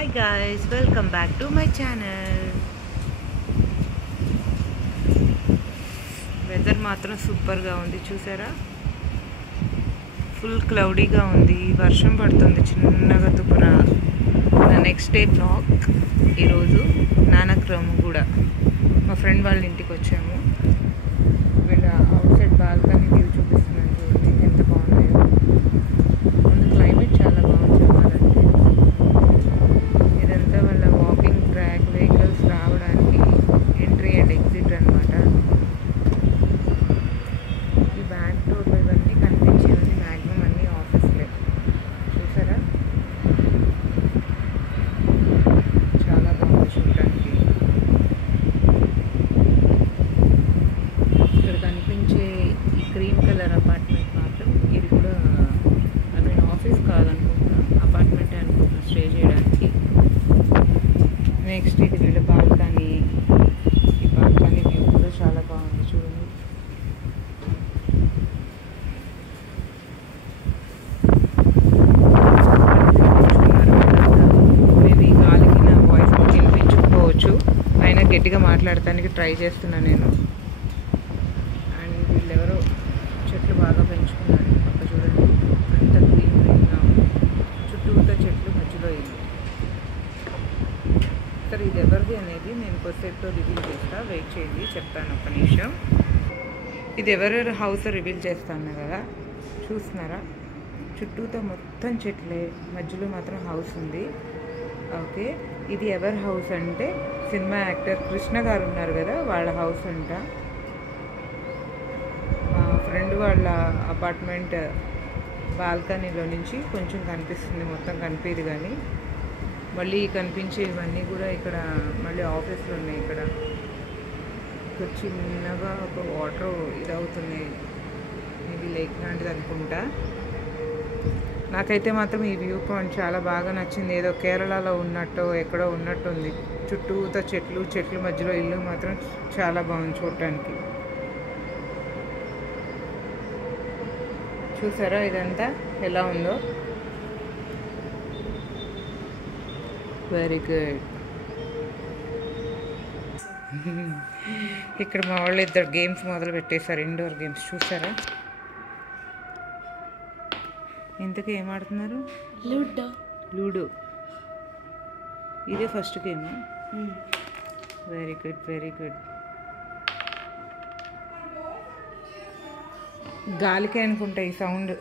Hi guys, welcome back to my channel. Weather మాత్రం సూపర్గా ఉంది చూసారా. ఫుల్ క్లౌడీగా ఉంది, వర్షం పడుతుంది చిన్నగా తుప్పున. నా నెక్స్ట్ డే బ్లాగ్. ఈరోజు నానక్రమ్ కూడా మా ఫ్రెండ్ వాళ్ళ ఇంటికి వచ్చాము. వీళ్ళ అవుట్ సైడ్ బాల్కనీ వ్యూ చూపిస్తున్నాను చూడండి ఎంత బాగున్నాయో. ముందు క్లైమేట్ చాలా బాగుంది చెప్పాలంటే. ఇదంతా వాళ్ళ వాకింగ్ ట్రాక్, వెహికల్స్ రావడానికి ఎంట్రీ అండ్ ఎగ్జిట్ అనమాట. ఈ బ్యాక్ డోర్లో ఇవన్నీ కనిపించేది మ్యాక్సిమం అన్నీ ఆఫీస్లే చూసారా. చాలా బాగుంది చూడటానికి. ఇక్కడ కనిపించే ఈ క్రీమ్ కలర్ అపార్ట్మెంట్ మాత్రం ఇది కూడా ఐ మీన్ ఆఫీస్ కాదనుకుంటున్నా, అపార్ట్మెంటే అనుకుంటున్నా స్టే చేయడానికి. నెక్స్ట్ ఇది వీళ్ళ బాల్కనీ. ఈ బాల్కనీ వ్యూ కూడా చాలా బాగుంది చూడండి. మేబీ గాలికి నా వాయిస్ వినిపించకపోవచ్చు, అయినా గట్టిగా మాట్లాడటానికి ట్రై చేస్తున్నాను నేను. అండ్ వీళ్ళెవరో చెట్లు బాగా పెంచుకున్నారు పక్క చూడండి, అంత గ్రీన్ గ్రీన్గా ఉంది. చుట్టూతో చెట్లు, మధ్యలో ఇల్లు. సరే ఇది ఎవరిది అనేది నేను కొద్దిసేపుతో రివీల్ చేస్తా, వెయిట్ చేయండి చెప్తాను ఒక్క నిమిషం. ఇది ఎవరెవరు హౌస్ రివీల్ చేస్తాను కదా, చూస్తున్నారా. చుట్టూతో మొత్తం చెట్లే, మధ్యలో మాత్రం హౌస్ ఉంది. ఓకే, ఇది ఎవరి హౌస్ అంటే సినిమా యాక్టర్ కృష్ణ గారు ఉన్నారు కదా, వాళ్ళ హౌస్ అంట. మా ఫ్రెండ్ వాళ్ళ అపార్ట్మెంట్ బాల్కనీలో నుంచి కొంచెం కనిపిస్తుంది, మొత్తం కనిపించదు కానీ. మళ్ళీ కనిపించే ఇవన్నీ కూడా ఇక్కడ మళ్ళీ ఆఫీసులు ఉన్నాయి. ఇక్కడ చిన్నగా ఒక వాటర్ ఇదవుతుంది, ఇది లేక్ లాంటిది అనుకుంటా. నాకైతే మాత్రం ఈ వ్యూ పాయింట్ చాలా బాగా నచ్చింది. ఏదో కేరళలో ఉన్నట్టు ఎక్కడో ఉన్నట్టుంది. చుట్టూతో చెట్లు, చెట్ల మధ్యలో ఇల్లు మాత్రం చాలా బాగుంది చూడటానికి. చూసారా ఇదంతా ఎలా ఉందో. Very good. ఇక్కడ మా వాళ్ళు ఇద్దరు గేమ్స్ మొదలు పెట్టేశారు, ఇండోర్ గేమ్స్ చూసారా. ఇంతకీ ఏం ఆడుతున్నారు? లూడో. ఇదే first game. Very good, very good. గాలికే అనుకుంటా ఈ సౌండ్.